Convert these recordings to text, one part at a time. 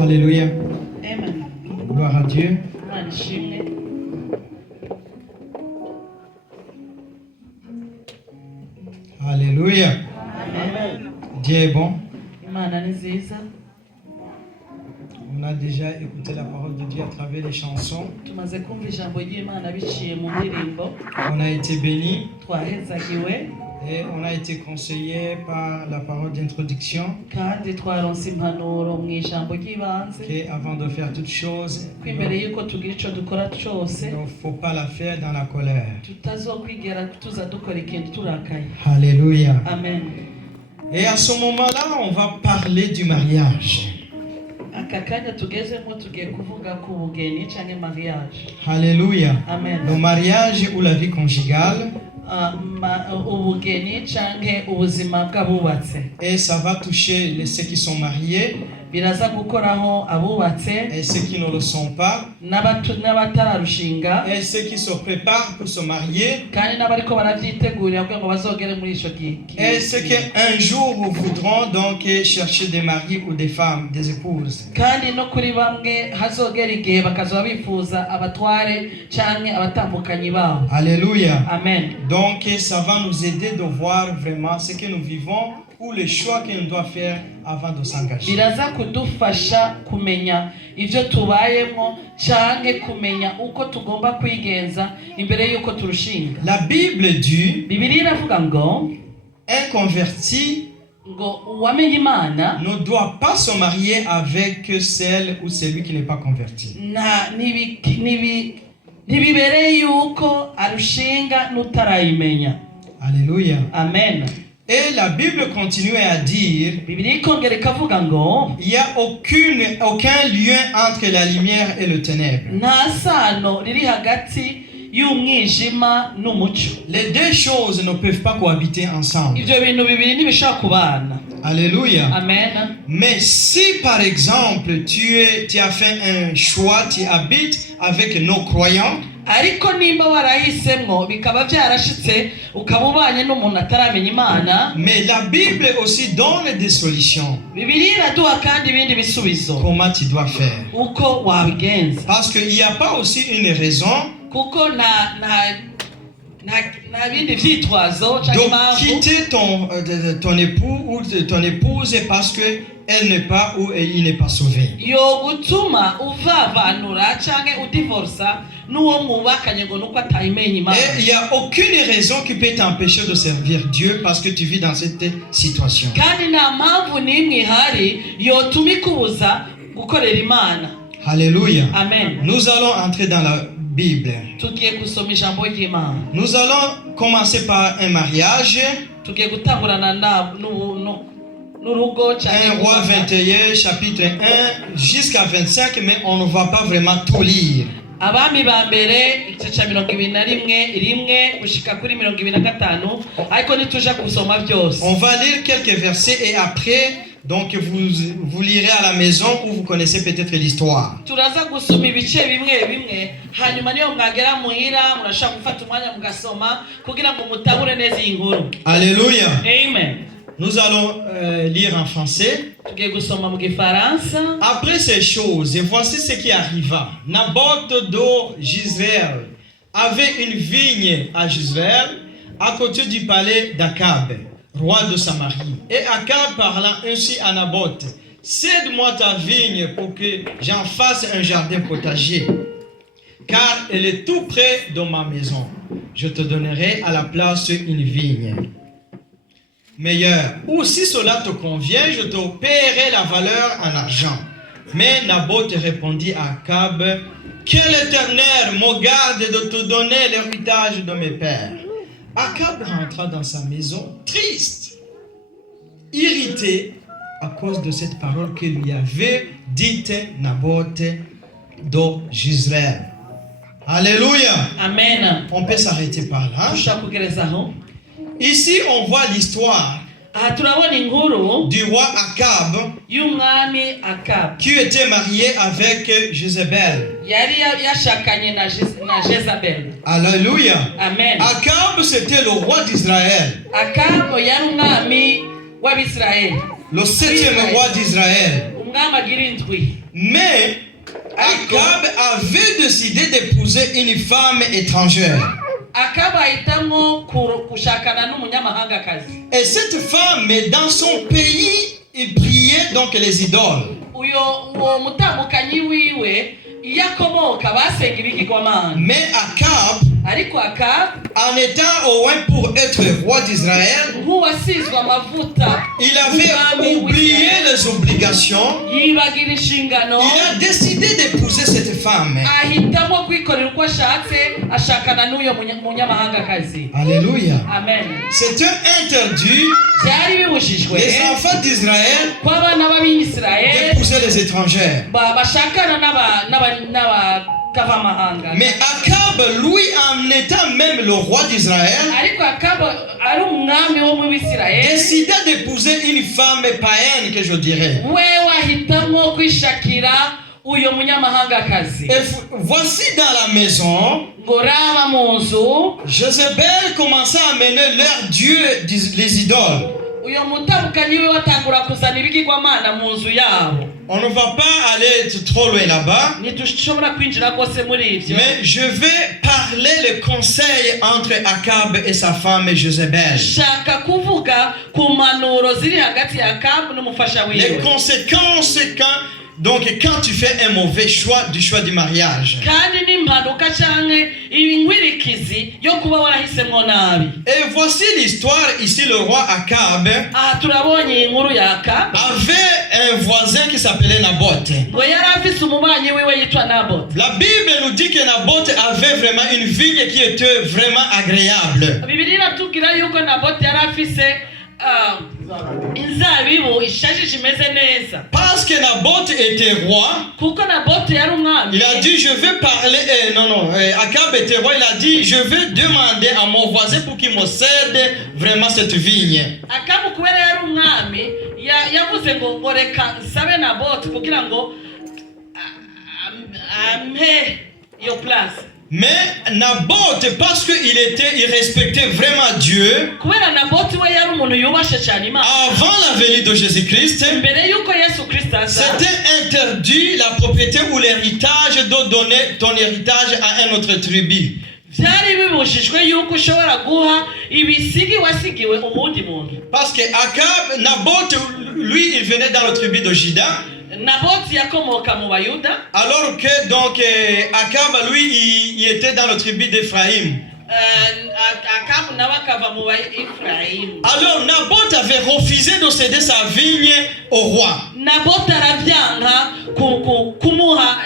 Alléluia. Amen. Gloire à Dieu. Imana ishimwe. Alléluia. Amen. Dieu est bon. Imana ni nziza. On a déjà écouté la parole de Dieu à travers les chansons. Tumaze kumva ijambo ry'Imana biciye mu ndirimbo. On a été bénis Twahezagiwe et on a été conseillé par la parole d'introduction kandi twaronse impanuro mu ijambo ry'ibanze qu'avant de faire toute chose, ko imbere y'uko tugira icyo dukora cyose il ne faut pas la faire dans la colère. tutazokwigera tuza dukora ikintu turakaye. Alléluia. Amen. Et à ce moment-là, on va parler du mariage. Aka kanya tugezemo tugiye kuvuga ku bugeni cyangwa mariage. Alléluia. Amen. Le mariage ou la vie conjugale. Ubugeni cyangwa ubuzima bw'abubatse. Et ça va toucher ceux qui sont mariés Biraza gukoraho abubatse et ceux qui ne le sont pas n'abatararushinga et ceux qui se préparent pour se marier kandi n'abariko barabyitegurira kugira ngo bazogere muri ico gihe. et ceux qui un jour voudront donc chercher des maris ou des femmes, des épouses. Kandi no kuri bamwe hazogera igihe bakazoba bifuza abatware canke abatambukanyi babo. Alléluia. Amen. Donc ça va nous aider de voir vraiment ce que nous vivons ou les choix qu'on doit faire avant de s'engager. Biraza kudufasha kumenya ivyo tubayemo canke kumenya uko tugomba kwigenza imbere yuko turushinga. La Bible dit Bibiliya iravuga ngo un converti ngo uwamenye Imana ne doit pas se marier avec celle ou celui qui n'est pas converti. Ntibibereye yuko arushinga n'utarayimenya. Alléluia. Amen. Et la Bible continue à dire Bibiliya ikongera ikavuga ngo il n'y a aucun lien entre la lumière et le ténèbre. nta sano riri hagati y'umwijima n'umucyo. Les deux choses ne peuvent pas cohabiter ensemble. Ibyo bintu bibiri ntibishobora kubana. Alléluia. Amen. Mais si par exemple tu as fait un choix, tu habites avec nos croyants, ariko nimba warahisemwo bikaba byarashitse ukaba ubanye n'umuntu ataramenya Imana, mais la Bible aussi donne des solutions. Bibiliya iraduha kandi ibindi bisubizo Comment tu dois faire? uko wabigenza. Parce qu'il n'y a pas aussi une raison Kuko nta bindi vyitwazo cyangwa de impamvu quitter ton époux ou ton épouse parce que elle n'est pas ou il n'est pas sauvé. yo gutuma uvavanura cyangwa udivorsa n'uwo mwubakanye ngo nuko atayimenya Imana. Et il n'y a aucune raison qui peut t'empêcher de servir Dieu parce que tu vis dans cette situation. Kandi nta mpamvu n'imwe ihari yotuma ikubuza gukorera Imana. Alléluia. Amen. Nous allons entrer dans la Bible. Tugiye gusoma ijambo ry'Imana. Nous allons commencer par un mariage. Tugiye gutangurana n'urugo 1 Roi 21, chapitre 1 jusqu'à 25, mais on ne va pas vraiment tout lire. Abami ba mbere igice cya 21 gushika kuri 25 ariko nituja kusoma byose. On va lire quelques versets et après donc vous lirez à la maison où vous connaissez peut-être l'histoire. Turaza gusoma ibice bimwe hanyuma niyo mwagera muhira murashaka gufata umwanya mugasoma kugira ngo mutabure neza iyi nkuru. Alléluia. Amen. Nous allons lire en français. Tugiye gusoma mu Gifaransa. Après ces choses, et voici ce qui arriva. Naboth de Jezreel avait une vigne à Jezreel, à côté du palais d'Akab, roi de Samarie. Et Akab parla ainsi à Naboth: cède-moi ta vigne pour que j'en fasse un jardin potager, car elle est tout près de ma maison. Je te donnerai à la place une vigne meilleur. Ou si cela te convient, je te paierai la valeur en argent. Mais Naboth répondit à Akab: que l'Éternel me garde de te donner l'héritage de mes pères. Akab rentra dans sa maison triste, irrité à cause de cette parole que lui avait dite Naboth de Jezreel. Alléluia. Amen. On peut s'arrêter par là. Ici, on voit l'histoire du roi Akab qui était marié avec Jézabel. Alléluia. Amen. Akab, c'était le roi d'Israël. Le 7e roi d'Israël. umwami agira indwi. Mais Akab avait décidé d'épouser une femme étrangère. Akaba ahitamwo kushakana n'umunyamahangakazi. Et cette femme, dans son pays, il priait donc les idoles. Uwo mutamukanyi wiwe yakomoka basenga ibigirwamana. Mais Akab, ariko Akab, en étant au loin pour être roi d'Israël, nk'uwasizwe amavuta, il avait oublié les obligations. yibagira inshingano. Il a décidé d'épouser cette femme. Ahitamo kwikorera uko ashatse, ashakana n'uyo munyamahangakazi. Alléluia. Amen. C'était interdit byari bibujijwe les enfants d'Israël kw'abana b'Abisirayeli d'épouser les étrangères. bashakana n'abakavamahanga. Mais Akab, lui, en étant même le roi d'Israël, ariko Akab ari umwami wo mu Bisirayeli, décida d'épouser une femme païenne, que je dirais. wewe ahitamwo kwishakira uyo munyamahangakazi. Et voici dans la maison, ngo raba mu nzu, Jézabel commença à mener leurs dieux, les idoles. uyo mutamukanyi we watangura kuzana ibigirwamana mu nzu yabo. On ne va pas aller trop loin là-bas, ntidushobora kwinjira rwose muri ivyo, mais je vais parler le conseil entre Akab et sa femme Jézabel. shaka kuvuga ku manuro ziri hagati ya Akab n'umufasha wiwe. Les conséquences quand tu fais un mauvais choix du mariage. kandi n'impanuka canke ingwirikizi yo kuba warahisemwo nabi. Et voici l'histoire ici. Le roi Akab aha turabonye inkuru ya Akab avait un voisin qui s'appelait Naboth. ngo yari afise umubanyi wiwe yitwa Naboth. La Bible nous dit que Naboth avait vraiment une vigne qui était vraiment agréable. Bibiliya iratubwira yuko Naboth yari afise inzabibu ishajije imeze neza. Parce que Naboth était roi, kuko Naboth yari umwami. il a dit je vais parler. Akab était roi, il a dit je vais demander à mon voisin pour qu'il me cède vraiment cette vigne. Akab kubera yari umwami yavuze ngo reka nsabe Naboth kugira ngo ampe iyo place. Mais Naboth, parce qu'il respectait vraiment Dieu, kubera Naboth we yari umuntu yubashe cyane Imana, avant la venue de Jésus-Christ, mbere yuko Yesu Kristo aza, c'était interdit la propriété ou l'héritage de donner ton héritage à un autre tribu. byari bibujijwe yuko ushobora guha ibisigi wasigiwe ubundi muntu. Parce que Naboth, lui, il venait dans le tribu de Juda. Naboth yakomoka mu Bayuda, alors que donc Akab, lui, il était dans le tribu d'Éphraïm. Akab nawe akava mu Efurayimu. Alors Naboth avait refusé de céder sa vigne au roi. Naboth aravyanka kumuha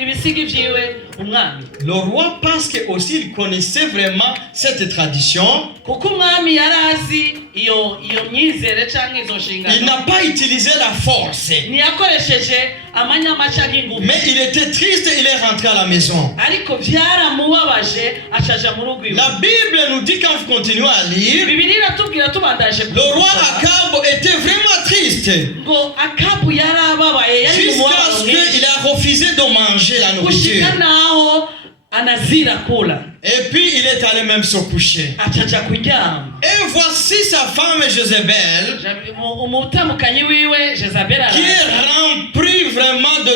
ibisigi vyiwe umwami. Le roi, parce que aussi il connaissait vraiment cette tradition, kuko umwami yarazi iyo myizere canke izo nshingano, il n'a pas utilisé la force. ntiyakoresheje amanyamaca y'ingufu. Mais il était triste, il est rentré à la maison. ariko vyaramubabaje acaja mu rugo iwe. La Bible nous dit, quand vous continuez à lire, Bibiliya iratubwira tubandaje le roi Akab était vraiment triste. ngo Akabu yarababaye, yari mu Jusqu'à mubabaro ce qu'il a refusé de manger la nourriture. gushika naho anazira kula. Et puis il est allé même se coucher. acaja kuryama. Et voici sa femme Jézabel, umutamukanyi wiwe Jezabeli qui est remplie vraiment de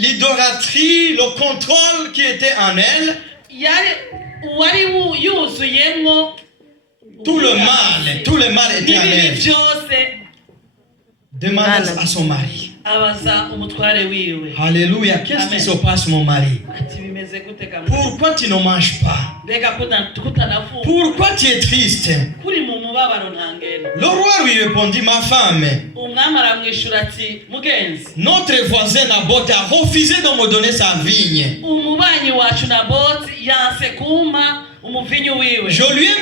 l'idolâtrie, le contrôle qui était en elle. wari yuzuyemwo Tout le mal était en n'ibibi elle. byose. Demande à son mari. abaza umutware wiwe, Alléluia. Qu'est-ce qui se passe, mon mari? ati bimeze gute kamwe? Pourquoi tu ne manges pas? mbega kutanafunga? Pourquoi tu es triste? kuri mu mubabaro ntangere. Le roi lui répondit, ma femme, umwami aramwishura ati mugenzi, notre voisin Naboth a refusé de me donner sa vigne. umubanyi wacu Naboth yanse kumpa umuvinyu wiwe. Je lui ai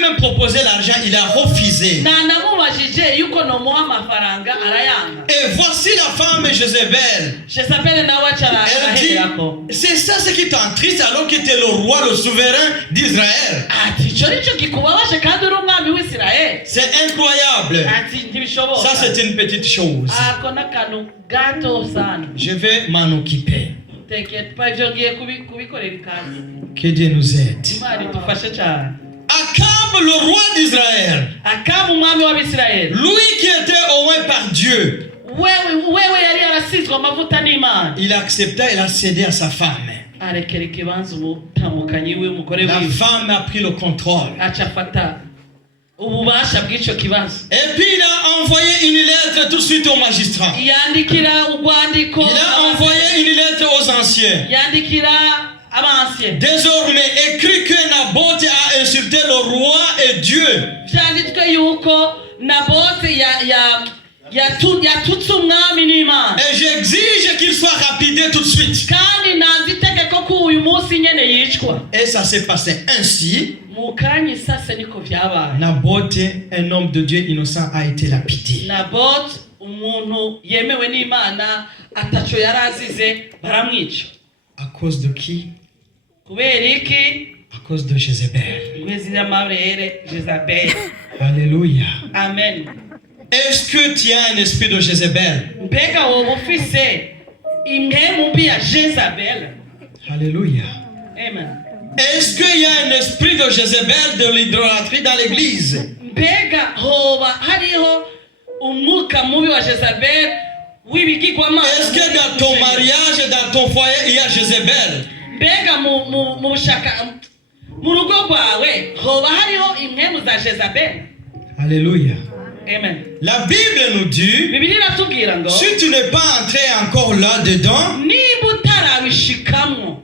même proposé l'argent, il a refusé. namubajije yuko nomuha amafaranga arayanga. Et voici la femme Jézabel. Jezabeli nawe Elle acarahirako. dit, c'est ça ce qui t'entriste alors que tu es le roi, le souverain d'Israël. ati ico nico kikubabaje kandi uri umwami w'Isirayeli? C'est incroyable. ati ntibishoboka. Ça c'est une petite chose. ako n'akantu gato sana. Je vais m'en occuper. T'inquiète pas, ivyo ngiye kubikorera ikazi. Que Dieu nous aide. Imana idufashe cyane. Akab, le roi d'Israël, Akabu umwami w'Abisirayeli, lui qui était oint par Dieu, wewe yari yarasizwe amavuta n'Imana, il accepta, il a cédé à sa femme. arekera ikibanza umutamukanyi we umugore La wiwe, femme a pris le contrôle. aca afata ububasha bw'icyo kibazo. Et puis il a envoyé une lettre tout de suite au magistrat. Yandikira urwandiko, Il a envoyé une lettre aux anciens. yandikira abansye, Désormais, écrit que Naboth a insulté le roi et Dieu. byanditswe yuko Nabote yatutse umwami n'Imana, Et j'exige qu'il soit rapidé tout de suite. kandi nanze itegeko ko uyu munsi nyene yicwa. Et ça s'est passé ainsi. Mu kanya isase niko vyabaye. Naboth, un homme de Dieu innocent, a été lapidé. Nabote umuntu yemewe n'Imana ataco yarazize baramwica. À cause de qui? Kubera iki? À cause de Jézabel. Ngwezi y'amarere Jezabeli. Alléluia. Amen. Est-ce que tu as un esprit de Jézabel? Mbega wowe ufise impemu mbi ya Jezabeli? Alléluia. Amen. Est-ce qu'il y a un esprit de Jézabel, de l'idolâtrie dans l'église? Mbega hoba hariho umwuka mubi wa Jezabeli w'ibigirwamana? Est-ce que dans ton mariage et dans ton foyer, il y a Jézabel? Mbega mu bushaka mu rugo rwawe hoba hariho impemu za Jezabeli? Alléluia. Amen. La Bible nous dit, Bibiliya iratubwira ngo si tu n'es pas entré encore là-dedans, niba utarabishikamwo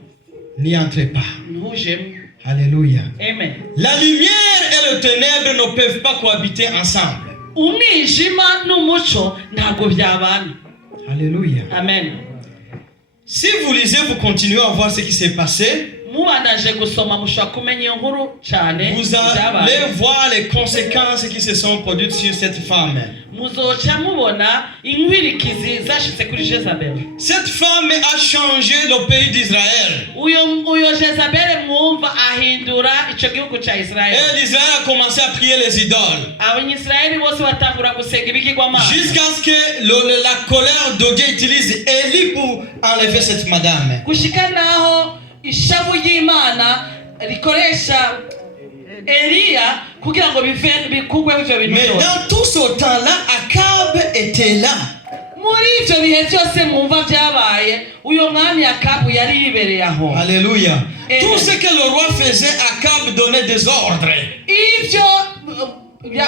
n'y entrez pas. ntujemo. Alléluia. Amen. La lumière et le ténèbre ne peuvent pas cohabiter ensemble. Umwijima n'umuco ntabwo byabana. Alléluia. Amen. Si vous lisez, vous continuez à voir ce qui s'est passé. Mubandanje gusoma mushobora kumenya iyo nkuru cyane. Vous allez voir les conséquences qui se sont produites sur cette femme. Muzoca mubona inkwirikizi zashitse kuri Jezabeli. Cette femme a changé le pays d'Israël. Uyo Jezabeli mwumva ahindura ico gihugu ca Israeli. Et l'Israël a commencé à prier les idoles. Abanyisraeli bose batangura gusenga ibigirwamana. Jusqu'à ce que la colère de Dieu utilise Élie pour enlever cette madame. Gushika naho ishavu y'Imana rikoresha Eliya kugira ngo bikugwe ivyo bintu. Mais dans tout ce temps-là, Akab était là. Muri ivyo bihe byose mwumva byabaye, uyo mwami Akabu yari yibereye aho. Alléluia. Tout ce que le roi faisait, Akab donnait des ordres. Ivyo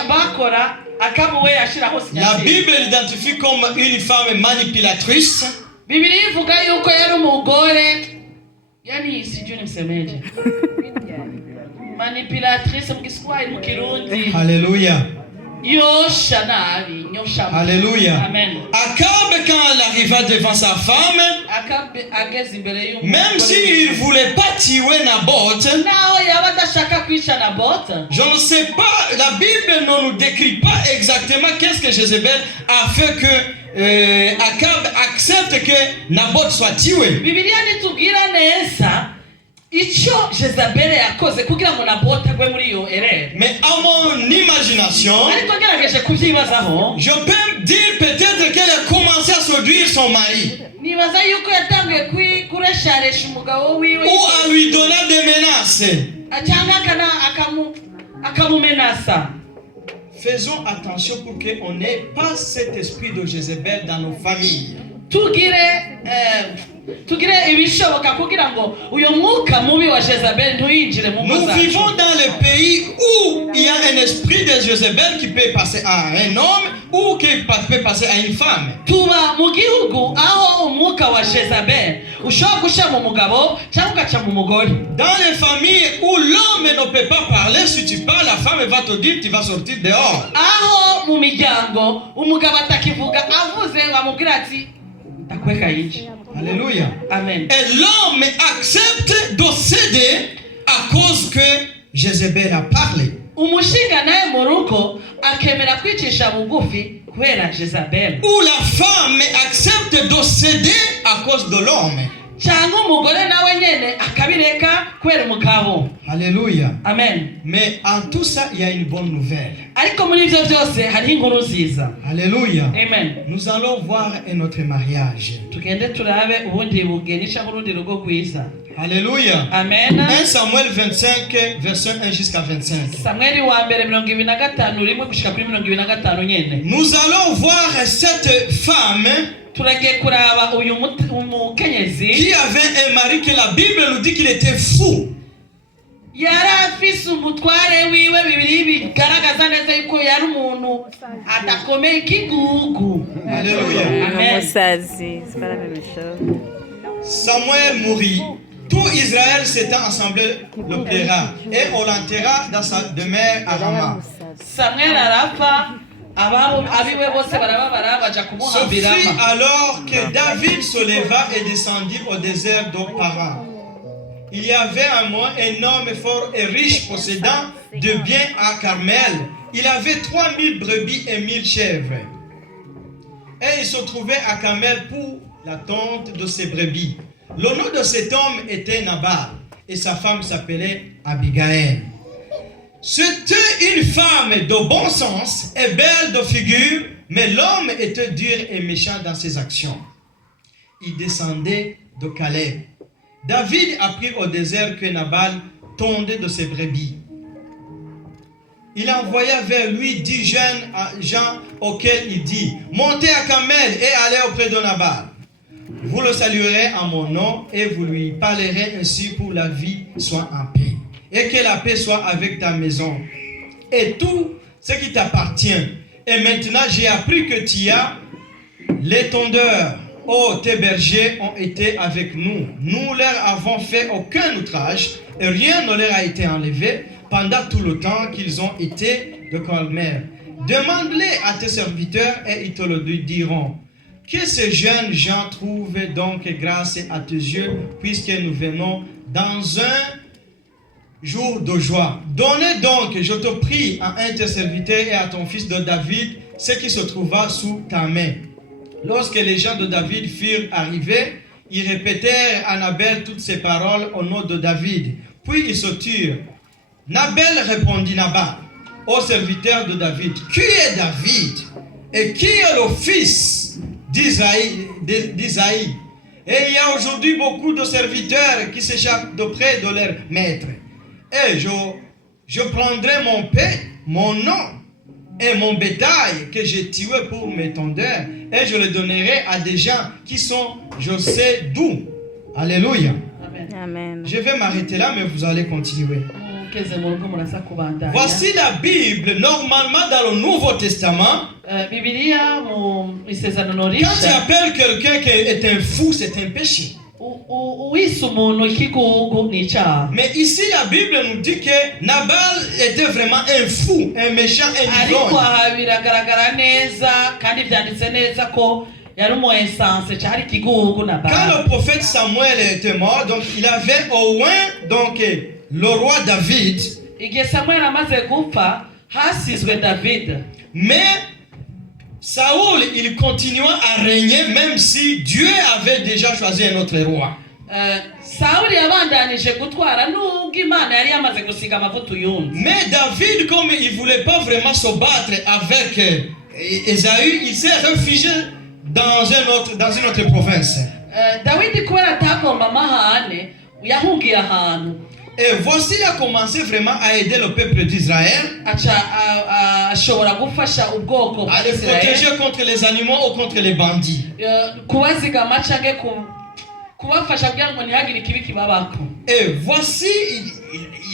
bakora Akabu we yashiraho La sinyatire. Bible l'identifie comme une femme manipulatrice. Bibiliya ivuga yuko yari umugore, yani sijui nimsemeje, manipulatrice mu Kiswahili, mu Kirundi Alléluia. yosha nabi, nyosha. Alléluia. Amen. Akab, quand elle arriva devant sa femme, Akabu ageze imbere y'umugore, même s'il ne voulait pas tuer Naboth, naho yaba adashaka kwica Nabote, je ne sais pas, la Bible ne nous décrit pas exactement qu'est-ce que Jézabel a fait que Akab accepte que Naboth soit tué. Bibiliya nitubwira neza icyo Jezabeli yakoze kugira ngo Nabote agwe muri iyo erere. Mais à mon imagination, Ariko ngerageje kubyibazaho, je peux dire peut-être qu'elle a commencé à séduire son mari nibaza yuko yatanguye kuresharesha umugabo wiwe, ou à lui donner des menaces. cyangwa akamumenasa. Faisons attention pour qu'on n'ait pas cet esprit de Jézabel dans nos familles. Tugire ibishoboka kugira ngo uyo mwuka mubi wa Jezabeli ntuyinjire mu Nous ngo vivons zacu. dans les pays où il y a un esprit de Jézabel qui peut passer à un homme ou qui peut passer à une femme. Tuba mu gihugu aho umwuka wa Jezabeli ushobora gusha mu mugabo cyangwa ugaca mu mugore. Dans les familles où l'homme ne peut pas parler, si tu parles, la femme va te dire tu vas sortir dehors. Aho mu miryango umugabo atakivuga avuze bamubwira ati ndakweka yinji. Alléluia. Amen. Et l'homme accepte de céder à cause que Jézabel a parlé. Umushinga naye mu rugo akemera kwicisha bugufi kubera Jezabeli. Ou la femme accepte de céder à cause de l'homme. cyangwa umugore nawe nyene akabireka kubera umugabo. Alléluia. Amen. Mais en tout ça, il y a une bonne nouvelle. Ariko muri ivyo byose hari inkuru nziza. Alléluia. Amen. Nous allons voir un autre mariage. Tugende turabe ubundi bugeni cyangwa urundi rugo rwiza. Alléluia. Amen. 1 Samuel 25, verset 1 jusqu'à 25. Samweli wa mbere 25 rimwe gushika kuri 25 nyene. Nous allons voir cette femme Turagiye kuraba uyu umukenyezi qui avait un mari que la Bible nous dit qu'il était fou. yari afise umutware wiwe bibiri bigaragaza neza yuko yari umuntu adakomeye ikigugu. Alléluia. Amen. C'est pas la même chose. Samuel mourut. Tout Israël s'étant assemblé le plaira et on l'enterra dans sa demeure à Rama. Samuel arapfa abiwe bose barababara baja Ce kumuhambira. fut alors que David se leva et descendit au désert d'Oparan. Il y avait un mois un homme fort et riche possédant de biens à Carmel. Il avait 3000 brebis et 1000 chèvres. Et il se trouvait à Carmel pour la tente de ses brebis. Le nom de cet homme était Nabal et sa femme s'appelait Abigail. C'était une femme de bon sens et belle de figure, mais l'homme était dur et méchant dans ses actions. Il descendait de Calais. David apprit au désert que Nabal tondait de ses brebis. Il envoya vers lui 10 jeunes gens auxquels il dit: montez à Carmel et allez auprès de Nabal. Vous le saluerez en mon nom et vous lui parlerez ainsi pour la vie soit en paix. Et que la paix soit avec ta maison et tout ce qui t'appartient. Et maintenant j'ai appris que tu as les tondeurs. Oh, tes bergers ont été avec nous. Nous leur avons fait aucun outrage et rien ne leur a été enlevé pendant tout le temps qu'ils ont été de Carmel. Demande-les à tes serviteurs et ils te le diront. Que ces jeunes gens trouvent donc grâce à tes yeux, puisque nous venons dans un jour de joie. Donnez donc, je te prie, à un de tes serviteurs et à ton fils de David, ce qui se trouva sous ta main. Lorsque les gens de David furent arrivés, ils répétèrent à Nabal toutes ces paroles au nom de David. Puis ils se turent. Nabal répondit Nabal, au serviteur de David: qui est David et qui est le fils d'Isaïe? Et il y a aujourd'hui beaucoup de serviteurs qui s'échappent de près de leur maître. Et je prendrai mon pain, mon nom et mon bétail que j'ai tué pour mes tondeurs et je le donnerai à des gens qui sont je sais d'où. Alléluia. Amen. Amen. Je vais m'arrêter là, mais vous allez continuer. Mugeze mu rugo murasa kubandanya. Voici la Bible, normalement dans le Nouveau Testament. Bibiliya mu isezerano Quand tu risha appelles quelqu'un qui est un fou, c'est un péché. wise umuntu ikigugu ni icyaha. Mais ici, la Bible nous dit que Nabal était vraiment un fou, un méchant, un ariko ivrogne. aha biragaragara neza kandi byanditse neza ko yari umu essence cyari ikigugu na Quand Bala. le prophète Samuel était mort, donc il avait au loin donc le roi David, Igihe Samuel amaze gupfa hasizwe David. mais Saoul, il continua à régner même si Dieu avait déjà choisi un autre roi. Sawuli yabandanije gutwara nubwo Imana yari yamaze gusiga amavuta uyundi. Mais David, comme il ne voulait pas vraiment se battre avec Ésaü, il s'est réfugié dans une autre province. Dawidi kubera atagomba amahane yahungiye ahantu. Et voici, il a commencé vraiment à aider le peuple d'Israël, ashobora gufasha ubwoko à les protéger contre les animaux ou contre les bandits. kubazigama canke kubafasha kugira ngo ntihagire ikibi kibabako. Et voici,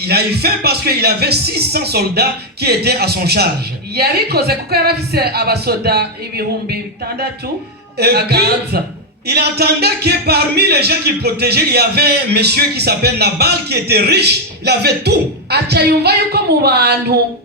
il a eu faim parce qu'il avait 600 soldats qui étaient à son charge. Yabikoze kuko yari afise abasoda 600 Et aganza. il entendait que parmi les gens qu'il protégeait, il y avait un monsieur qui s'appelle Nabal, qui était riche, il avait tout. Aca yumva yuko mu bantu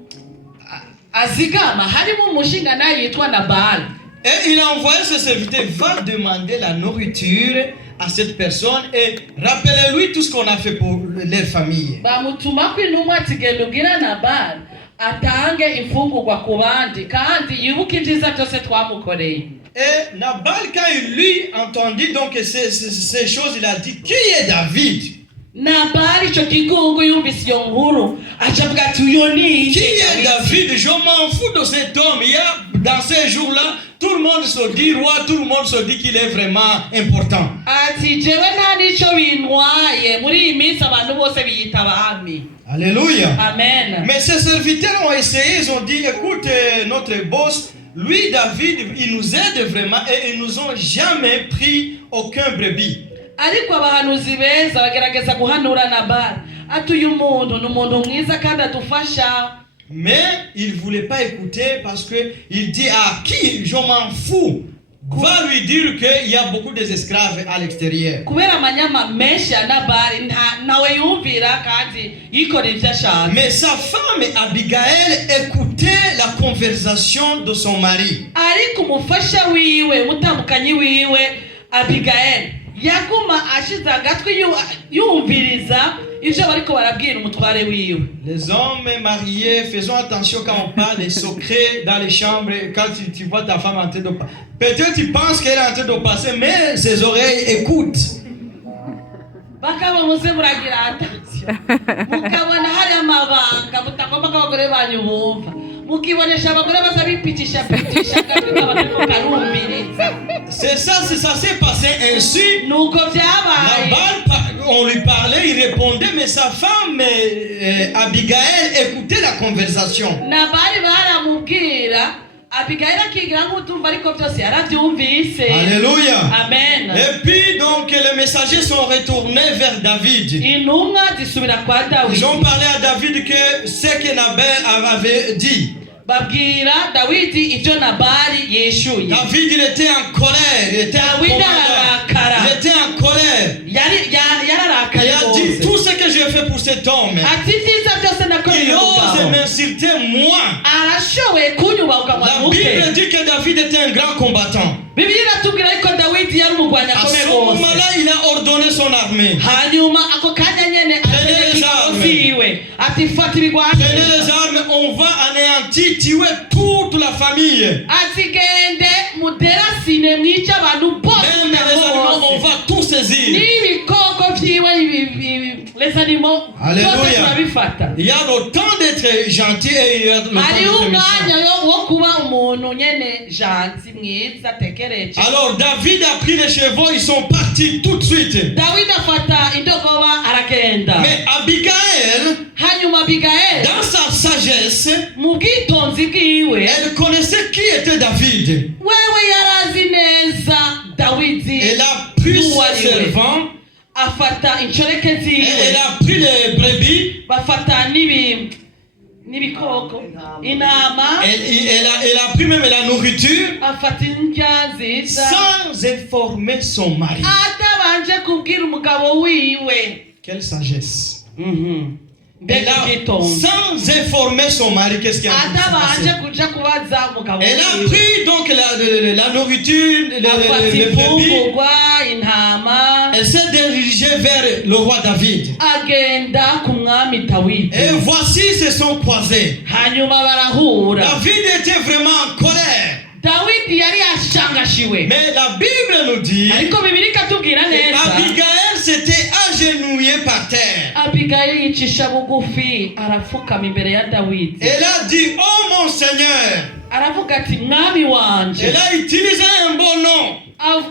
azigama harimo umushinga naye yitwa Nabal. Et il a envoyé ses serviteurs: va demander la nourriture à cette personne et rappelez-lui tout ce qu'on a fait pour leur famille. Bamutuma ko intumwa ati genda ubwira Nabal atange imfungurwa ku bandi kandi yibuke ibyiza byose twamukoreye. Et Nabal, quand il lui entendit donc ces choses, il a dit, qui est David? Nabali ico kigungu yumvise iyo nkuru acavuga ati uyo ni Qui est David? Je m'en fous de cet homme. Il y a, dans ces jours-là, tout le monde se dit roi, tout le monde se dit qu'il est vraiment important. ati jewe nta nico bintwaye muri iyi minsi abantu bose biyita abami. Alléluia. Amen. Mais ses serviteurs ont essayé, ils ont dit, écoute, notre boss, lui, David, il nous aide vraiment et ils nous ont jamais pris aucun brebis. Ariko abahanuzi beza bagerageza guhanura Nabali ati uyu muntu ni umuntu mwiza kandi adufasha. Mais il ne voulait pas écouter parce qu'il dit à qui je m'en fous. Va lui dire qu'il y a beaucoup d'esclaves à l'extérieur. Kubera amanyama menshi ya Nabali nawe yumvira kandi yikora ivyo ashaka. Mais sa femme Abigail écoutait la conversation de son mari. Ariko umufasha wiwe umutambukanyi wiwe Abigail yaguma ashize agatwi yumviriza ivyo bariko barabwira umutware wiwe. Les hommes mariés, faisons attention quand on parle des secrets dans les chambres. Quand tu vois ta femme en train de passer, peut-être tu penses qu'elle est en train de passer, mais ses oreilles écoutent. Bakaba muze muragira attention. Mukabona hari amabanga mutagomba ko abagore banyu bumva. Mukibonesha abagore baza bipitisha kabiri abariko karumbiriza. C'est ça s'est passé ainsi. Nuko vyabaye. Nabal, on lui parlait, il répondait, mais sa femme Abigail écoutait la conversation. Nabali baramubwira Abigail akigira nk'utumva ariko byose yarabyumvise. Alléluia. Amen. Et puis donc les messagers sont retournés vers David. Intumwa zisubira kwa Dawidi. Ils ont parlé à David que ce que Nabal avait dit. Babwira Dawidi ivyo Nabali yeshuye. David il était en colère, il était en colère. Il a dit tout ce que j'ai fait pour cet homme. Il ose m'insulter moi. La Bible dit que David était un grand combattant. À ce moment-là, il a ordonné son armée. Prenez les armes, on va anéantir, tuer toute la famille. Même les animaux, on va tout saisir. Les animaux. Alléluia. Il y a le temps d'être gentil et il y a le temps d'être méchant. Alors David a pris les chevaux, ils sont partis tout de suite. Mais Abigail, dans sa sagesse, elle connaissait qui était David. Elle a pris ses servants. Elle a pris les brebis. Elle a pris même la nourriture sans informer son mari. Quelle sagesse. Elle a, sans informer son mari, qu'est-ce qu'il a passé? Elle a pris donc la nourriture, les brebis. Elle s'est dirigée vers le roi David. Et voici, ils se sont croisés. David était vraiment en colère. Mais la Bible nous dit Abigail s'était agenouillée par terre. Elle a dit, oh mon Seigneur. Elle a utilisé un bon nom. Oh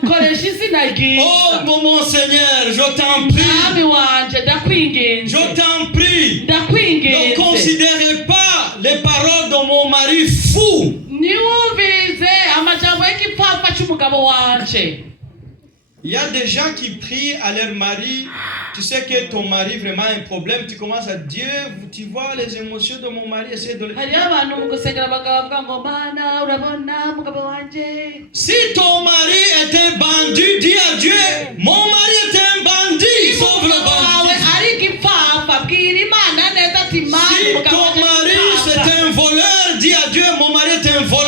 mon Seigneur, je t'en prie. Je t'en prie. Ne considérez pas les paroles de mon mari fou. Il y a des gens qui prient à leur mari. Tu sais que ton mari vraiment a un problème. Tu commences à dire, tu vois les émotions de mon mari. Essaye de... Si ton mari est un bandit, dis à Dieu, mon mari est un bandit. Sauve le bandit. Si ton mari c'est un voleur, dis à Dieu, mon mari est un voleur.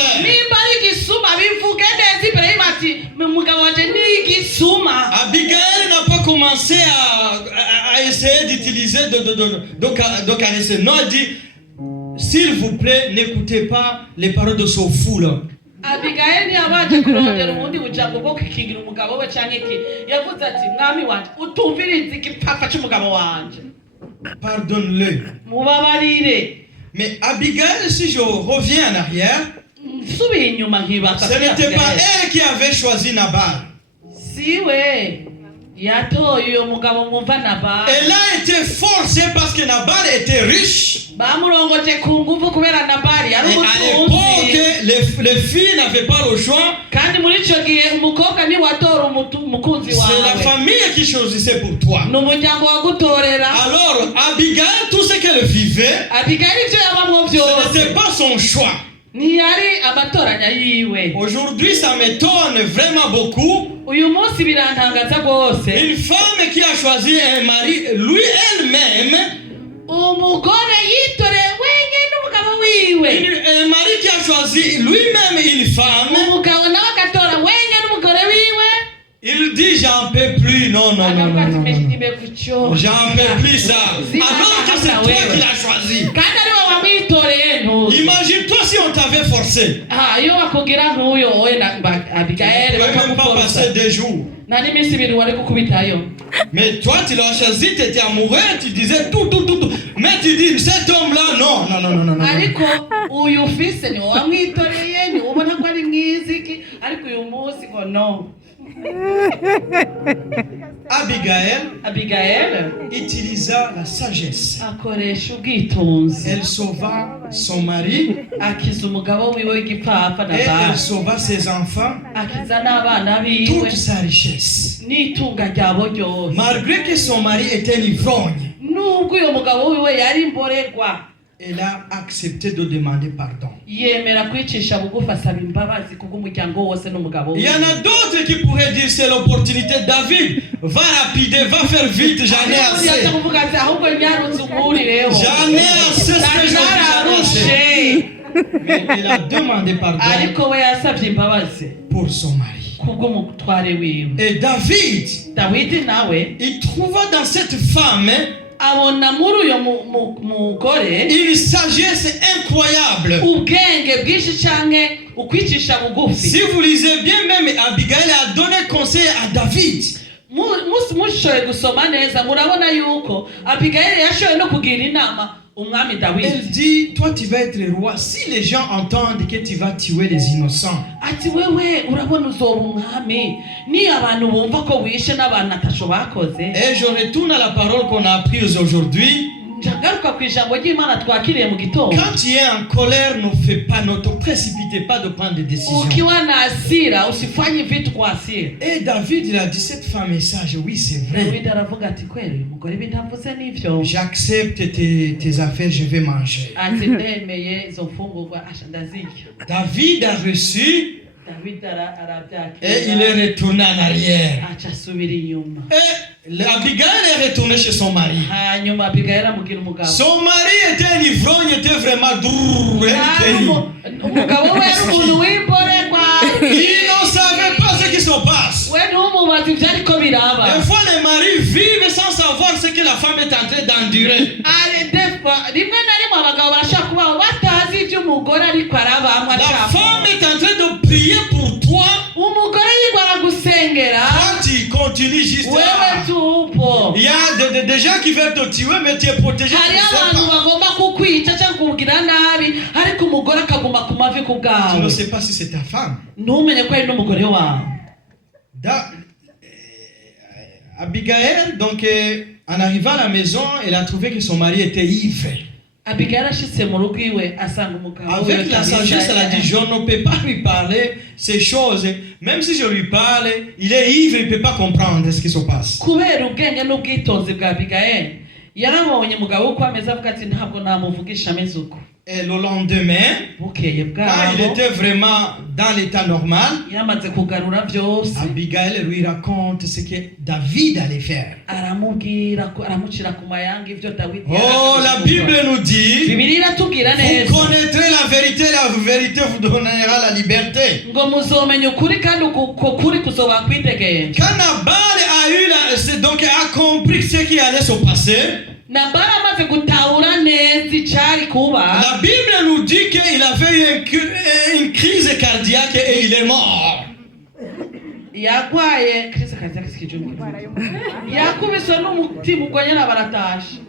Abigail n'a pas commencé à essayer d'utiliser, de caresser. Non, elle dit, s'il vous plaît, n'écoutez pas les paroles de ce fou là. Abigaili yabaje kurondera ubundi bujambo bwo kikingira umugabo we canke iki yavuze ati mwami wanje utumvirize igipfafa c'umugabo wanje. Pardonne-le. Mubabarire. Mais Abigail, si je reviens en arrière, Nsubiye inyuma nkibaza. ce n'était pas elle qui avait choisi Nabal. Siwe yatoye uyo mugabo mwumva Nabal. Elle a été forcée parce que Nabal était riche. Bamurongoje ku nguvu kubera Nabali ari Et à l'époque, les filles n'avaient pas le choix. kandi muri ico gihe umukobwa ni watora umukunzi wawe. C'est la famille qui choisissait pour toi. N'umuryango wagutorera. Alors, Abigail, tout ce qu'elle vivait, Abigaili ivyo yabamwo ce vyose n'était pas son choix. ntiyari amatoranya yiwe. Aujourd'hui, ça m'étonne vraiment beaucoup. Uyu munsi birantangaza rwose. Une femme qui a choisi un mari, lui elle-même, Umugore yitoreye wenyine n'umugabo wiwe. un mari qui a choisi lui-même une femme, Umugabo nawe agatora wenyine n'umugore wiwe. il dit j'en peux plus, non, non, non, non, non, non. J'en peux plus ça. Alors que c'est toi qui l'as choisi. kandi ariwe wamwitoreye ntuzi. Imagine-toi si on t'avait forcé. Iyo bakugira nk'uyo wowe na Abigaili Tu ne pouvais même pas bakaguforsa passer 2 jours. nta n'iminsi ibiri wari gukubitayo. Mais toi, tu l'as choisi, tu étais amoureux, tu disais tout. Mais tu dis, cet homme-là, non, non, non, non, non, non. ariko uyu ufise ni wowe wamwitoreye ni ubona ko ari mwiziki ariko uyu munsi ngo no. Abigail utilisa la sagesse. Akoresha ubwitonzi. Elle sauva son mari Akiza umugabo wiwe w'igipfapfa et elle Nabali. sauva ses enfants, Akiza n'abana biwe toute sa richesse. n'itunga ryabo ryose. Malgré que son mari était un ivrogne, Nubwo uyo mugabo wiwe yari imborerwa, elle a accepté de demander pardon. yemera kwicisha bugufi asaba imbabazi kubw'umuryango wose n'umugabo Il y wiwe. en a d'autres qui pourraient dire c'est l'opportunité. David, va rapider, va faire vite, j'en ai assez. kuvuga ati ahubwo nyarutse umurireho. J'en ai assez, ce que je dis. Mais elle a demandé pardon ariko we yasabye imbabazi pour son mari. kubw'umutware wiwe. Et David, Dawidi nawe il trouva dans cette femme abona muri uyo mugore une sagesse incroyable. ubwenge bwinshi canke ukwicisha bugufi. Si vous lisez bien, même Abigail a donné conseil à David. mushoboye gusoma neza murabona yuko Abigaili yashoboye no kugira inama umwami Dawidi. Elle dit, toi tu vas être roi si les gens entendent que tu vas tuer les innocents. Ati wewe urabona uzoba umwami ni abantu bumva ko wishe n'abantu atasho bakoze. Et je retourne à la parole qu'on a apprise aujourd'hui. Njagaruka ku ijambo ry'Imana twakiriye mu gitondo. Quand tu es en colère, ne te précipitez pas de prendre des décisions. Ukiwa na hasira usifanye vitu kwa hasira. Et David, il a dit, cette femme est sage, oui c'est vrai. Dawidi aravuga ati kweli umugore bintavuze n'ivyo. J'accepte tes affaires, je vais manger. Ati ndemeye izo mfungurwa asha ndazirya. David a reçu Dawidi arabyakira. et il est retourné en arrière. Aca asubira inyuma. Et Abigail est retournée chez son mari. Hanyuma Abigaili amubwira umugabo. Son mari était un ivrogne, était vraiment drrrr. Umugabo we ari umuntu w'imborerwa. Il ne savait pas ce qui se passe. We ntumubaze ivyariko biraba. Des fois, les maris vivent sans savoir ce que la femme est en train d'endurer. Rimwe na rimwe abagabo barashaka kubaho batazi ivyo umugore ariko arabamwe La ashaka. femme est en train de prier pour toi. Umugore yiriko aragusengera. Quand tu continues juste Wewe là, tupo. il y a des gens qui veulent te tuer, mais tu es protégé. Hari abantu bagomba kukwica cyangwa kukugira nabi ariko umugore akaguma ku mavi ku Tu ne bwawe. sais pas si c'est ta femme. Ntumenye ko ari n'umugore wawe. Abigail, donc, en arrivant à la maison, elle a trouvé que son mari était ivre. Abigaili ashitse mu rugo iwe asanga umugabo. Avec la sagesse, elle a dit, je ne peux pas lui parler ces choses. Même si je lui parle, il est ivre, il ne peut pas comprendre ce qui se passe. Kubera ubwenge n'ubwitonzi bwa Abigaili yarabonye umugabo uko ameze avuga ati ntabwo namuvugisha ameze uko. Et le lendemain, Bukeye quand il bwaho était vraiment dans l'état normal, yamaze kugarura byose Abigail lui raconte ce que David allait faire. aramubwira ko aramucira ku mayanga ivyo Dawidi. Oh, la Bible nous dit, Bibiliya iratubwira vous neza connaîtrez la vérité vous donnera la liberté. ngo muzomenya ukuri kandi uko kuri kuzoba kwitegeye. Quand Nabal a compris ce qui allait se passer, nabali amaze gutahura neza icari kuba. La Bible nous dit qu'il avait eu une crise cardiaque et il est mort. Yagwaye crise cardiaque sikijumwe. Yakubiswe n'umutima ugwanye n'abaratashe.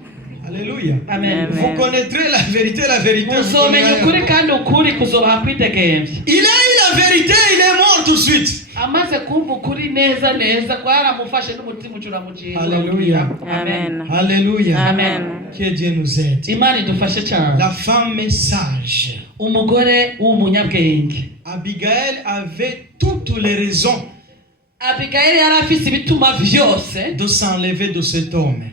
Alléluia. Amen. Vous connaîtrez la vérité vous Muzomenya connaîtrez. ukuri kandi ukuri kuzobaha kwitegembya. Il a eu la vérité, il est mort tout de suite. Amaze kumva ukuri neza neza kwaramufashe n'umutima ucuramujira. Alléluia. Amen. Alléluia. Amen. Que Dieu nous aide. Imana idufashe cyane. La femme sage. Umugore w'umunyabwenge. Abigail avait toutes les raisons Abigaili yari afise ibituma vyose de s'enlever de cet homme.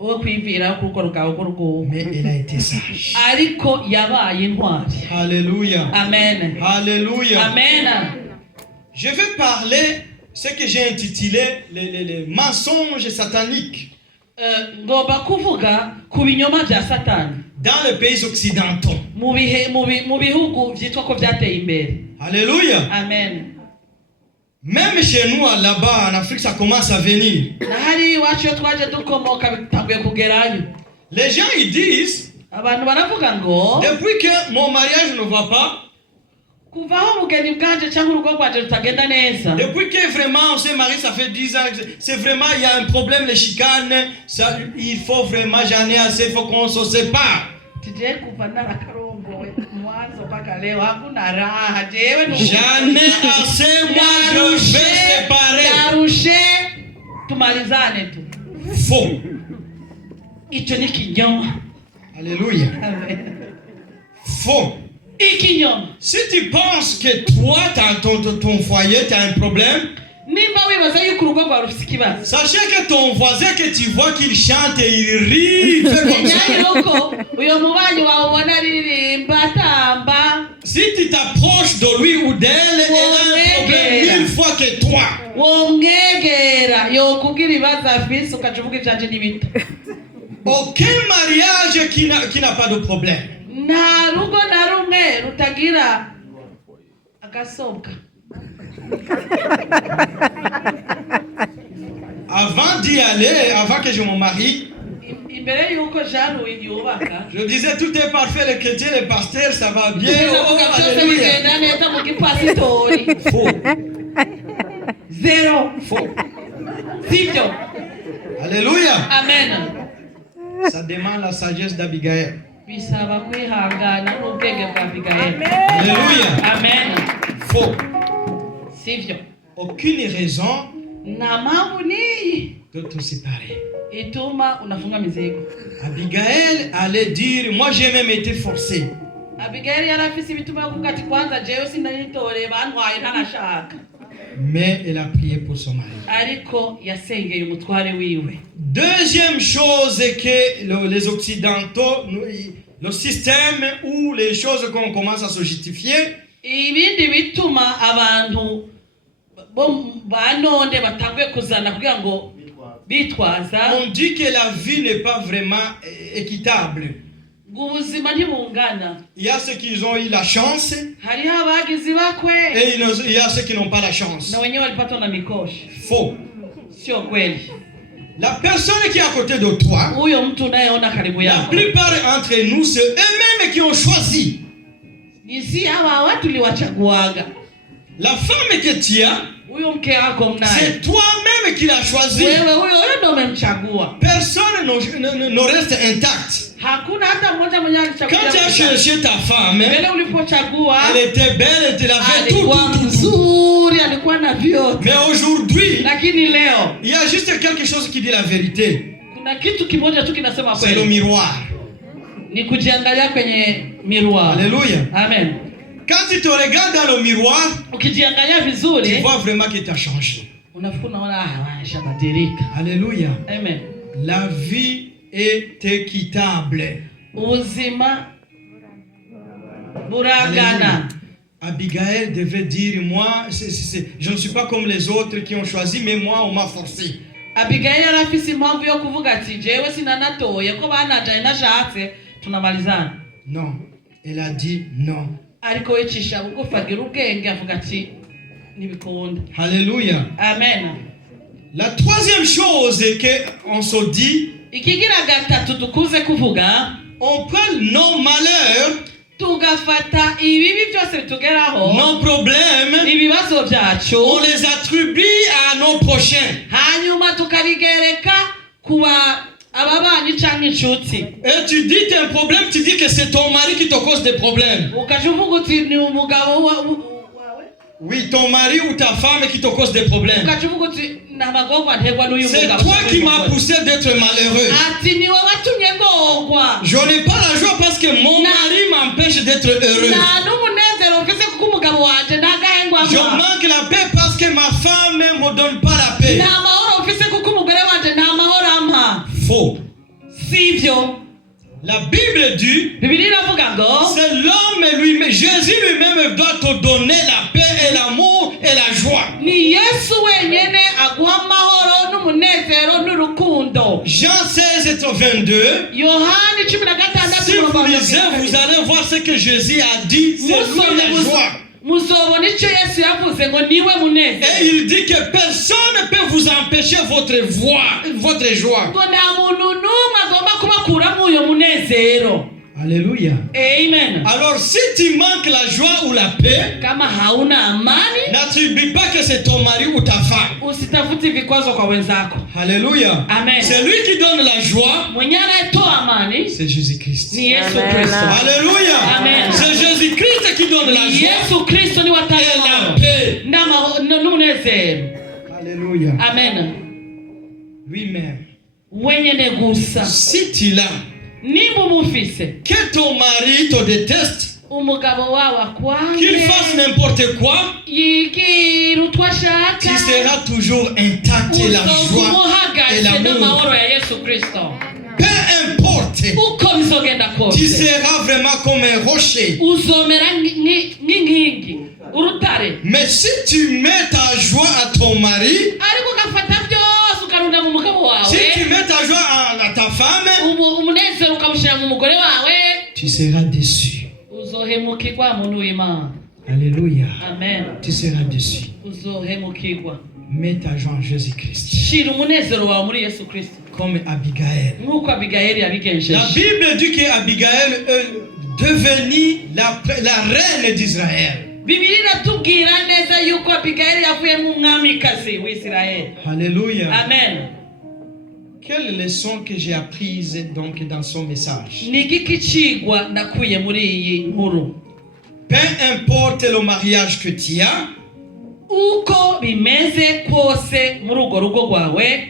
wo kwivira kuko rugaho rw'urugo. Mais elle a été sage. Ariko yabaye intwari. Alléluia. Amen. Alléluia. Amen. Je vais parler ce que j'ai intitulé les mensonges sataniques Ngomba kuvuga ku binyoma bya Satani dans les pays occidentaux. mu bihugu vyitwa ko vyateye imbere. Alléluia. Amen. Même chez nous là-bas en Afrique, ça commence à venir. Na hari iwacu iyo twaje dukomoka bitanguye kugerayo. Les gens ils disent, Abantu baravuga ngo depuis que mon mariage ne va pas, kuva aho umugeni bwanje cyangwa urugo rwanje rutagenda neza, depuis que vraiment on s'est marié, ça fait 10 ans, c'est vraiment, il y a un problème, les chicanes, ça, il faut vraiment, j'en ai assez, il faut qu'on se sépare. tije kuva narakarongowe mwanzo mpaka leo hakuna raha. Jewe J'en ai assez, moi je vais séparer. Narushe tumalizane tu. Faux. Icho ni kinyoma. Alléluia. Amen. Faux. Ikinyoma. Si tu penses que toi, ton foyer, tu as un problème, Nimba wibaza yuko urugo rwawe rufite ikibazo, sachez que ton voisin que tu vois qu'il chante et il rit, il fait comme ça. Menya yuko uyo mubanyi wawe ubona aririmba atamba, Si tu t'approches de lui ou d'elle, elle a un problème 1000 fois que toi. womwegera yokubwira ibibazo afise ukaca uvuga ivyanje n'ibito. Aucun mariage qui n'a pas de problème. Nta rugo na rumwe rutagira agasobwa. Avant d'y aller, avant que je me marie, Imbere yuko Jean yubaka, je disais tout est parfait, les chrétiens, les pasteurs, ça va bien. Oh, ndavuga byose alléluia. bigenda neza mu gipasitori. Faux. Zero. Faux. Sivyo. Alléluia. Amen. Ça demande la sagesse d'Abigail. Bisaba kwihangana n'ubwenge bwa Abigaili. Alléluia. Amen. Faux. Sivyo. Aucune raison Na mambo ni de te séparer. ituma unafunga mizigo. Abigail allait dire, moi j'ai même été forcé. Abigaili yari afise ibituma kuvuga ati kwanza jewe sinanitoreye bantwaye ntanashaka. Mais elle a prié pour son mari. Ariko yasengeye umutware wiwe. Deuxième chose que les Occidentaux, le système où les choses qu'on commence à se justifier, Ibindi bituma abantu bo banone batanguye kuzana kugira ngo bitwaza on dit que la vie n'est pas vraiment équitable. ubuzima ntibungana. Il y a ceux qui ont eu la chance Hariho abagizi bakwe et il y a ceux qui n'ont pas la chance. na wenyewe walipatwa na mikoshi. Faux. Sio kweli. La personne qui est à côté de toi, Huyo mtu unayeona karibu la yako, plupart entre nous, c'est eux-mêmes qui ont choisi. jinsi hawa watu liwachaguaga. La femme que tu as, Huyo mke wako mnaye, c'est toi-même qui l'as choisi. wewe huyo ndo umemchagua. Personne ne reste intact. Hakuna hata mmoja mwenye Quand tu as alichagua. cherché ta femme, Mbele ulipochagua elle était belle, elle avait tout, alikuwa tout, tout. mzuri, alikuwa na vyote. Mais aujourd'hui, Lakini leo il y a juste quelque chose qui dit la vérité. kuna kitu kimoja tu kinasema C'est le kweli, miroir. ni kujiangalia kwenye miroir. Alléluia. Amen. Quand tu te regardes dans le miroir, Ukijiangalia tu vizuri vois vraiment que tu as changé. unafikiri unaona shabadilika. Alléluia. Amen. La vie est équitable. Ubuzima burangana. Abigail devait dire, moi, je ne suis pas comme les autres qui ont choisi, mais moi, on m'a forcé. Abigaili arafise impamvu yo kuvuga ati jewe sinanatoye ko banajaye nashatse tunamalizana. Non, elle a dit non. Ariko wicisha bugufi agira ubwenge avuga ati ntibikunda. Alléluia. Amen. La troisième chose qu'on se dit, ikigira gatatu dukuze kuvuga, on prend nos malheurs, tugafata ibibi byose bitugeraho, nos problèmes, ibibazo byacu, on les attribue à nos prochains. hanyuma tukabigereka kuba ababanyi cyangwa inshuti. Et tu dis que tu as un problème, tu dis que c'est ton mari qui te cause des problèmes. Ukaja uvuga uti ni umugabo wawe, Oui, ton mari ou ta femme qui te cause des problèmes. ukaja uvuga uti nabagomba ntegwa n'uyu C'est mugabo. toi qui m'as poussé d'être malheureux. Ati ni wowe watumye ngorwa. Je n'ai pas la joie parce que mon mari m'empêche d'être heureux. Nta n'umunezero mfise kuko umugabo wanje ntagahengwa. Je manque la paix parce que ma femme ne me donne pas la paix. Nta mahoro mfise kuko umugore wanje nta mahoro ampa. Faux. Sivyo. La Bible dit, Bibiliya iravuga ngo c'est l'homme lui-même, Jésus lui-même doit te donner la paix et l'amour et la joie. ni Yesu wenyene aguha amahoro n'umunezero n'urukundo. Jean 16 et 22. Yohani 16 Si vous lisez, vous allez voir ce que Jésus a dit. C'est lui la joie. muzobona icyo Yesu yavuze ngo niwe munezero. Et il dit que personne ne peut vous empêcher votre joie. ngo nta muntu n'umwe agomba kubakuramo uyo munezero. Alléluia. Amen. Alors si tu manques la joie ou la paix, Kama hauna amani, n'attribue pas que c'est ton mari ou ta femme. usitafuti vikwazo kwa wenzako. Alléluia. Amen. C'est lui qui donne la joie. Mwenye anayetoa amani C'est Jésus-Christ. ni Yesu Amen. Kristo. Alléluia. Amen. C'est Jésus-Christ qui donne la joie Yesu Kristo ni et watanga la amahoro paix. n'umunezero. Alléluia. Amen. Lui-même. Wenyene gusa. Si tu l'as, Nimba umufise que ton mari te déteste, umugabo wawe qu'il fasse akwange, n'importe quoi, yigira utwo tu ashaka, seras toujours intact et la joie et uhagaze l'amour. n'amahoro ya Yesu Kristo. Peu importe, Uko bizogenda tu kose seras vraiment comme un rocher. uzomera nk'inkingi, urutare. Mais si tu mets ta joie à ton mari, Ariko ugafata byose ukarunda mu mugabo wawe, si tu mets ta joie à ta femme, umunezero ukawushyira mu mugore wawe, tu seras déçu. uzohemukirwa muntu w'Imana. Alléluia. Amen. Tu seras déçu. Uzohemukirwa. Mets ta joie en Jésus-Christ. Shira umunezero wawe muri Yesu Kristo, Comme Abigail. nk'uko Abigayeli yabigenjeje. La Bible dit qu'Abigail est devenue la reine d'Israël. Bibiliya iratubwira neza yuko Abigayeli yavuye nk'umwamikazi w'Isirayeli. Alléluia. Amen. Quelle leçon que j'ai apprise donc dans son message. Ni igiki cigwa ndakuye muri iyi nkuru. Peu importe le mariage que tu as, Uko bimeze kose muri urwo rugo rwawe,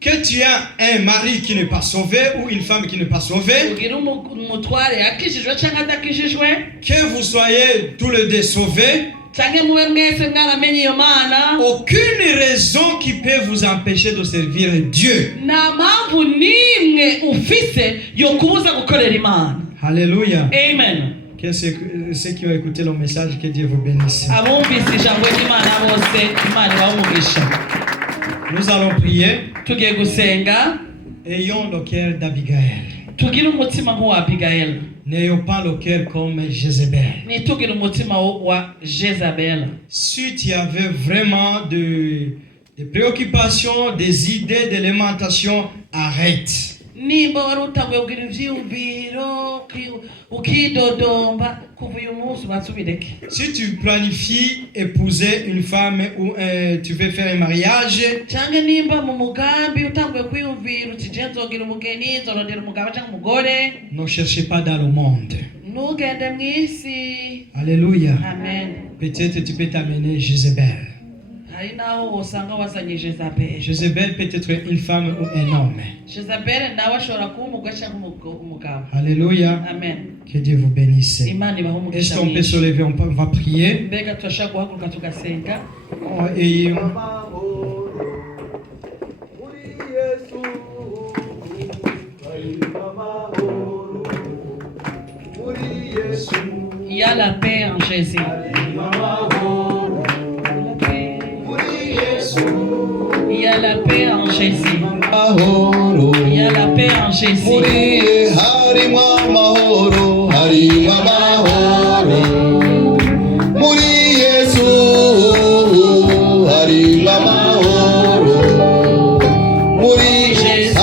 que tu as un mari qui n'est pas sauvé ou une femme qui n'est pas sauvée, ugira umutware yakijijwe cyangwa adakijijwe, que vous soyez tous les deux sauvés, cyangwa mube mwese mwaramenye iyo Mana, aucune raison qui peut vous empêcher de servir Dieu. nta mpamvu n'imwe ufise yo kubuza gukorera Imana. Alléluia. Amen. Que ceux qui ont écouté le message, que Dieu vous bénisse. Abumvise ijambo ry'Imana bose Imana ibahe umugisha. Nous allons prier. Tugiye gusenga, Ayons le cœur d'Abigail. tugire umutima nk'uwa Abigayeli, N'ayons pas le cœur comme Jézabel. ntitugire umutima wa Jezabeli. Si tu avais vraiment des préoccupations, des idées, des lamentations, arrête. Nimba wari utanguye kugira ivyiyumviro ukidodomba, kuva uyu munsi basubireke. Si tu planifies épouser une femme ou tu veux faire un mariage, Canke nimba mu mugambi utanguye kwiyumvira uti je nzogira umugeni, nzorondera umugabo canke umugore, ne cherchez pas dans le monde. ntugende mw'isi. Alléluia. Amen. Peut-être tu peux t'amener Jézabel. Hari naho wosanga wazanye Jezabeli. Jézabel peut être une femme ou un homme. Jezabeli nawe ashobora kuba umugore canke umugabo. Alléluia. Amen. Que Dieu vous bénisse. Imana ibahe Est-ce umugisha qu'on peut mwinshi. se lever, on va prier. Mbega turashaka guhaguruka tugasenga. Et Il y a la paix en Jésus. Il y a la paix en Jésus. Il y a la paix en Jésus. Muriye harimo amahoro, harimo amahoro. Muri Yesu harimo amahoro. Muri Yesu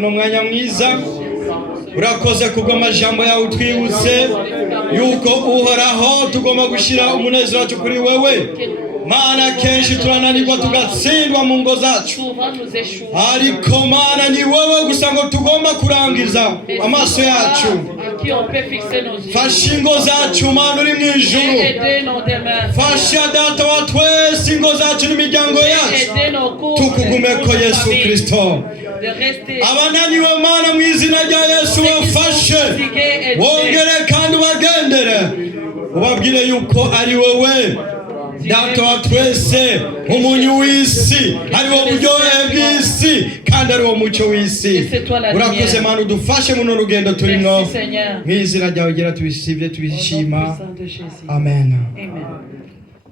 kuno mwanya mwiza. Urakoze kubw'amajambo yawe twibutse yuko uhoraho tugomba gushira umunezero wacu kuri wewe. Mana, kenshi turananirwa tugatsindwa mu ngo zacu, ariko Mana ni wowe gusa ngo tugomba kurangiza amaso yacu. Fasha ingo zacu Mana uri mu ijuru, fasha data wa twese ingo zacu n'imiryango yacu, tukugumeko Yesu Kristo. Abananiwe Mana mu izina rya Yesu wafashe, wongere kandi ubagendere, ubabwire yuko ari wowe data wa twese, umunyu w'isi, ari wo buryohe bw'isi kandi ari wo mucyo w'isi. Urakoze Mana, udufashe muno rugendo turimo, mu izina ryawe gira tubisivye tubishima. Amen.